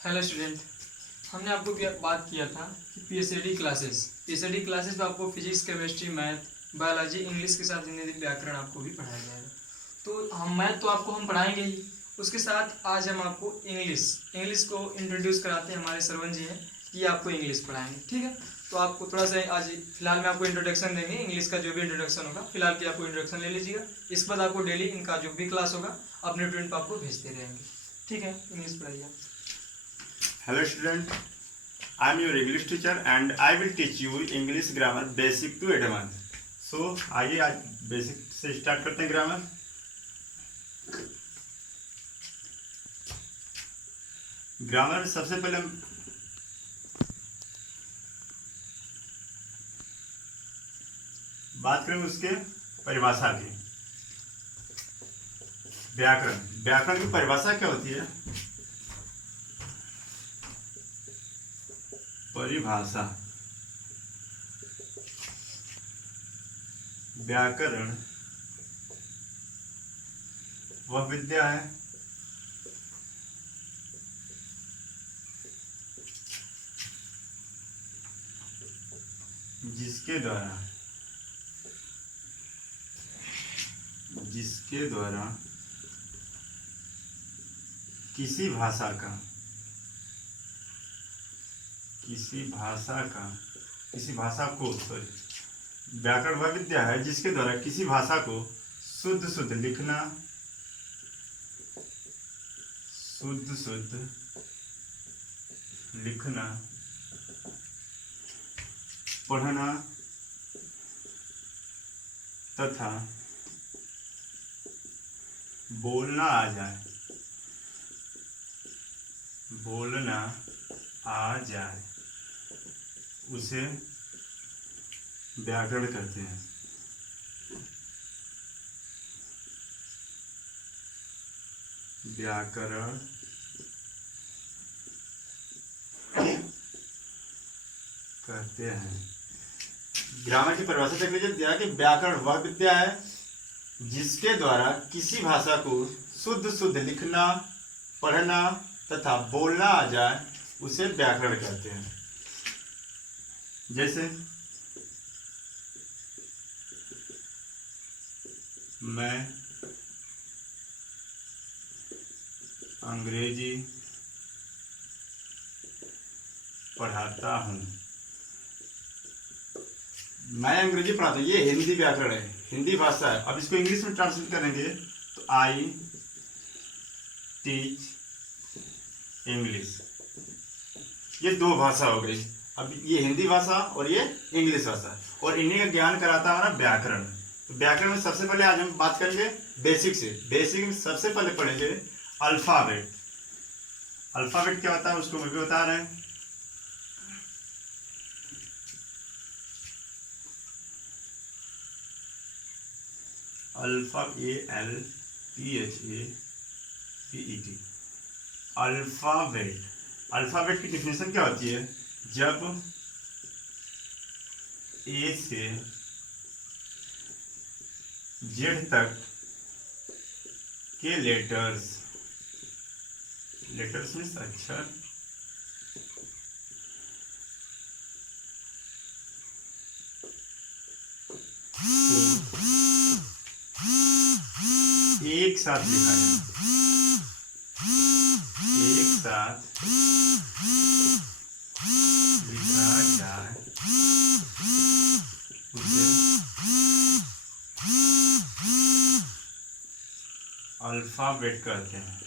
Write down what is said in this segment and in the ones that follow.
Hello student. हमने आपको बात किया था कि पीएचडी क्लासेस में आपको physics, chemistry, math, biology, English के साथ हिंदी व्याकरण आपको भी पढ़ाया जाएगा। तो हम मैथ तो आपको हम पढ़ाएंगे ही, उसके साथ आज हम आपको इंग्लिश को इंट्रोड्यूस कराते हैं। हमारे सरवन जी हैं, ये आपको इंग्लिश पढ़ाएंगे, ठीक है। तो आपको थोड़ा सा आज फिलहाल में आपको इंट्रोडक्शन देंगे, इंग्लिश का जो भी इंट्रोडक्शन होगा फिलहाल की आपको इंट्रोडक्शन ले लीजिएगा। इस बाद आपको डेली इनका जो भी क्लास होगा अपने स्टूडेंट पर आपको भेजते रहेंगे, ठीक है। इंग्लिश पढ़ाइए आप। Hello student, I am your English teacher and I will teach you English grammar basic to advanced. So आइए आज बेसिक से स्टार्ट करते हैं ग्रामर। ग्रामर सबसे पहले हम बात करेंगे उसके परिभाषा की। व्याकरण की परिभाषा क्या होती है? परिभाषा व्याकरण वह विद्या है जिसके द्वारा किसी भाषा को व्याकरण वह विद्या है जिसके द्वारा किसी भाषा को शुद्ध लिखना, पढ़ना तथा बोलना आ जाए उसे व्याकरण कहते हैं। व्याकरण कहते हैं। ग्रामर की परिभाषा देख लीजिए, दिया कि व्याकरण वह विद्या है जिसके द्वारा किसी भाषा को शुद्ध लिखना, पढ़ना तथा बोलना आ जाए उसे व्याकरण कहते हैं। जैसे मैं अंग्रेजी पढ़ाता हूँ। ये हिंदी व्याकरण है, हिंदी भाषा है। अब इसको इंग्लिश में ट्रांसलेट करेंगे तो आई टीच इंग्लिश। ये दो भाषा हो गई। अब ये हिंदी भाषा और ये इंग्लिश भाषा, और इन्हीं का ज्ञान कराता है हमारा व्याकरण। तो व्याकरण में सबसे पहले आज हम बात करेंगे बेसिक से। बेसिक में सबसे पहले पढ़ेंगे अल्फाबेट। अल्फाबेट क्या होता है उसको मैं भी बता रहे हैं। ALPHABET। अल्फाबेट की डिफिनेशन क्या होती है? जब ए से जेड तक के लेटर्स मीन्स अक्षर एक साथ लिखा जाए उसे अल्फाबेट कहते हैं,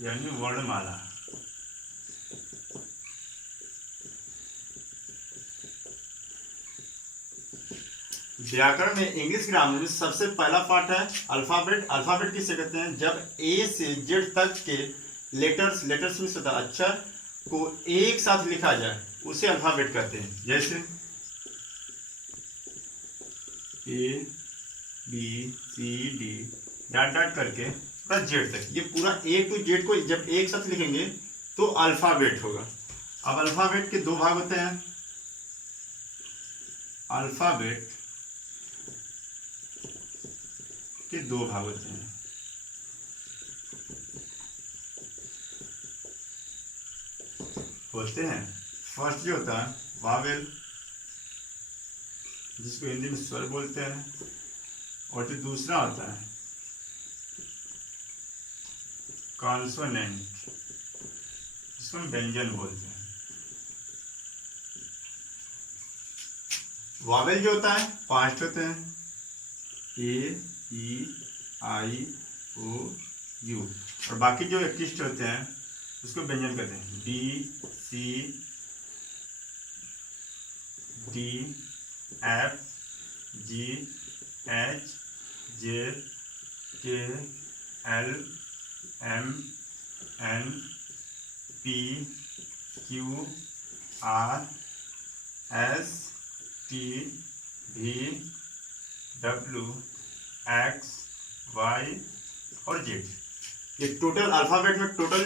यानी वर्णमाला। व्याकरण में इंग्लिश ग्रामर में सबसे पहला पार्ट है अल्फाबेट। अल्फाबेट किसे कहते हैं? जब ए से जेड तक के लेटर्स में सदा अक्षर को एक साथ लिखा जाए उसे अल्फाबेट कहते हैं। जैसे A B C D dot करके पूरा जेड तक, ये पूरा ए टू जेड को जब एक साथ लिखेंगे तो अल्फाबेट होगा। अब अल्फाबेट के दो भाग होते हैं। अल्फाबेट के दो भाग होते हैं। होते हैं। फर्स्ट जो होता है वावेल, जिसको हिंदी में स्वर बोलते हैं, और जो दूसरा होता है कॉन्सोनेंट, जिसको हम व्यंजन बोलते हैं। वावेल जो होता है 5 होते हैं, ए, ई, आई, ओ, यू, और बाकी जो 21 होते हैं उसको व्यंजन कहते हैं। B, C, D, F, G, H, J, K, L, M, N, P, Q, R, S, T, V, W, X, Y और जेड। ये टोटल अल्फाबेट में टोटल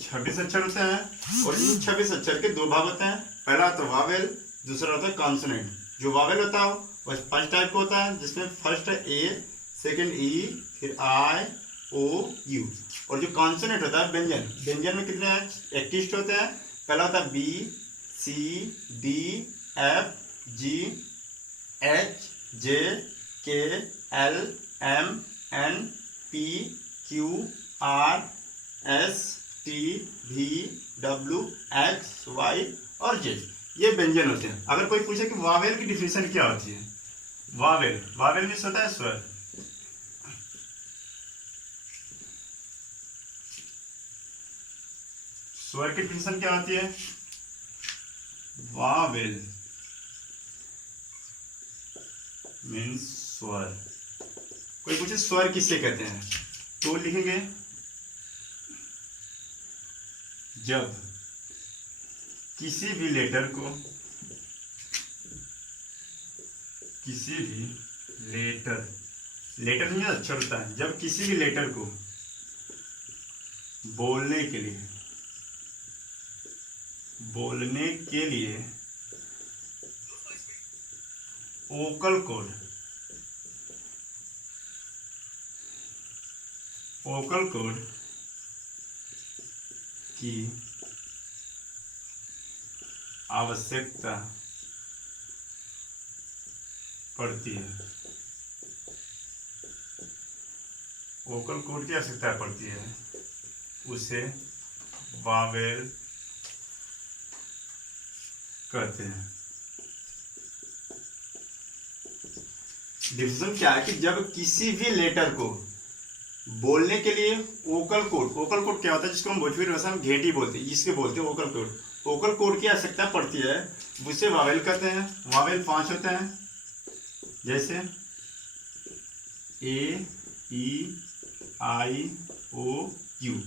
26 अक्षर होते हैं, और इन 26 अक्षर के 2 भाग होते हैं। पहला होता है वावेल, दूसरा होता है कॉन्सोनेंट। जो वावेल होता है वह 5 टाइप का होता है, जिसमें फर्स्ट है ए, सेकंड ई, फिर आई, ओ, यू। और जो कॉन्सोनेंट होता है व्यंजन, व्यंजन में कितने 21 होते हैं। पहला होता है B, C, D, F, G, H, J, K, L, M, N, P, Q, R, S, T, V, W, X, Y और जेड। ये व्यंजन होते हैं। अगर कोई पूछे कि वावेल की डिफिनेशन क्या होती है, वावेल, वावेल मीन्स होता है स्वर। स्वर की डिफिनेशन क्या होती है? वावेल मीन्स स्वर। कोई पूछे स्वर किससे कहते हैं, तो लिखेंगे जब किसी भी लेटर को, किसी भी लेटर, लेटर में अक्षर होता है, जब किसी भी लेटर को बोलने के लिए, बोलने के लिए वोकल कोड, वोकल कोड की आवश्यकता पड़ती है, वोकल कोड की आवश्यकता पड़ती है, उसे वावेल कहते हैं। डिफिनेशन क्या है कि जब किसी भी लेटर को बोलने के लिए वोकल कोड, वोकल कोड क्या होता है, जिसको हम भोजपुरी भाषा में घेंटी बोलते हैं, जिसके बोलते हैं वोकल कोड, वोकल कोड की आवश्यकता पड़ती है, उसे वावेल कहते हैं। वावेल 5 होते हैं, जैसे ए, ई, आई, ओ, यू।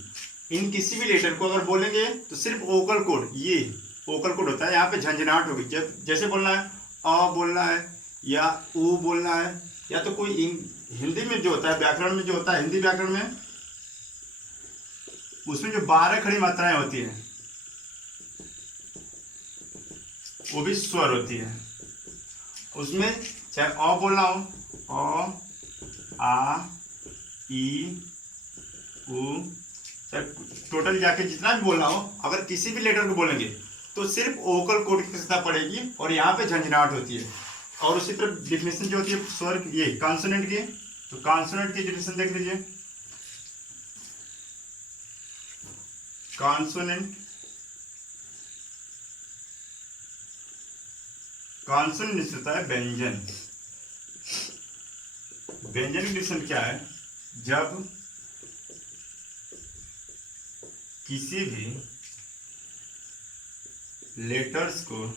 इन किसी भी लेटर को अगर बोलेंगे तो सिर्फ वोकल कोड, ये वोकल कोड होता है। यहाँ पे झंझनाहट होगी, जब जैसे बोलना है अ बोलना है या ऊ बोलना है, या तो कोई हिंदी में जो होता है, व्याकरण में जो होता है, हिंदी व्याकरण में उसमें जो 12 खड़ी मात्राएं होती हैं वो भी स्वर होती है। उसमें चाहे अ बोलना हो, अ, आ, ई, उ, चाहे टोटल जाके जितना भी बोलना हो, अगर किसी भी लेटर को बोलेंगे तो सिर्फ वोकल कोड की आवश्यकता पड़ेगी, और यहाँ पे झंझनाहट होती है। और उसी तरह डिफिनेशन जो होती है स्वर, ये कॉन्सोनेंट की, तो कॉन्सोनेंट की डिफिनेशन देख लीजिए। कॉन्सोनेंट, कॉन्सोनेंट होता है व्यंजन। व्यंजन की डिफिनेशन क्या है? जब किसी भी लेटर्स को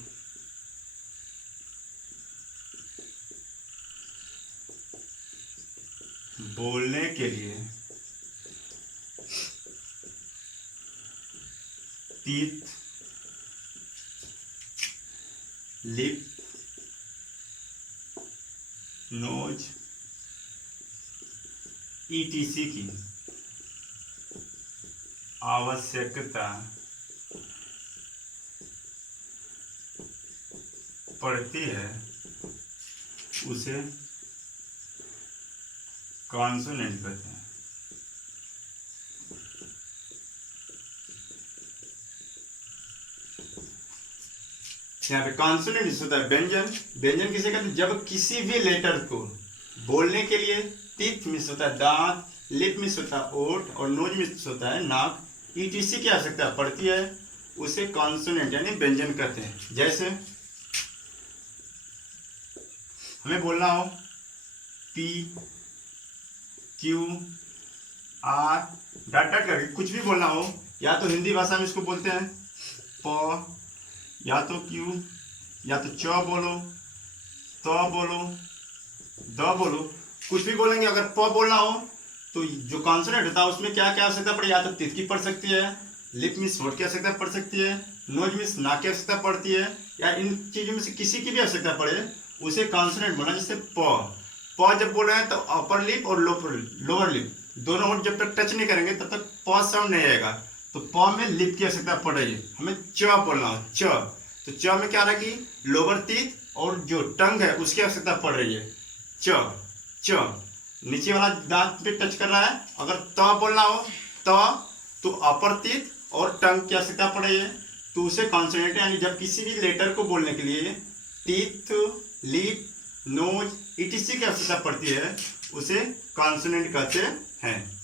बोलने के लिए टीथ, लिप, नोज, ईटीसी की आवश्यकता पड़ती है, उसे कॉन्सोनेंट कहते हैं। यहाँ पे कॉन्सोनेंट होता है व्यंजन। व्यंजन किसे कहते हैं? जब किसी भी लेटर को बोलने के लिए टीथ मीन्स होता है दांत, लिप मीन्स होता है ओठ और नोज मीन्स होता है नाक, ईटीसी की आवश्यकता पड़ती है, उसे कॉन्सोनेंट यानी व्यंजन कहते हैं। जैसे हमें बोलना हो P Q R dot dot करके कुछ भी बोलना हो, या तो हिंदी भाषा में इसको बोलते हैं प, या तो क्यू, या तो च बोलो, त बोलो, द बोलो, कुछ भी बोलेंगे। अगर प बोलना हो तो जो कॉन्सोनेंट होता है उसमें क्या क्या आवश्यकता पड़े? या तो तित की पड़ सकती है, लिप मीन्स होठ की आवश्यकता पड़ सकती है, नोज मीन्स नाक की आवश्यकता पड़ती है, या इन चीजों में से किसी की भी आवश्यकता पड़े उसे कॉन्सोनेंट बोलना। जैसे प जब बोल रहे हैं तो अपर लिप और लोअर लिप दोनों होठ जब तक टच नहीं करेंगे तब तक प साउंड नहीं आएगा। तो प में लिप की आवश्यकता पड़ रही है, हमें च बोलना हो च, तो च में क्या रहा कि लोअर टीथ और जो टंग है उसकी आवश्यकता पड़ रही है। च च नीचे वाला दांत पे टच कर रहा है। अगर त बोलना हो तो अपर टीथ और टंग की आवश्यकता पड़ रही है, तो उसे कॉन्सोनेंट यानी जब किसी भी लेटर को बोलने के लिए टीथ, लिप, नोज, ईटीसी की आवश्यकता पड़ती है उसे कॉन्सोनेंट कहते हैं।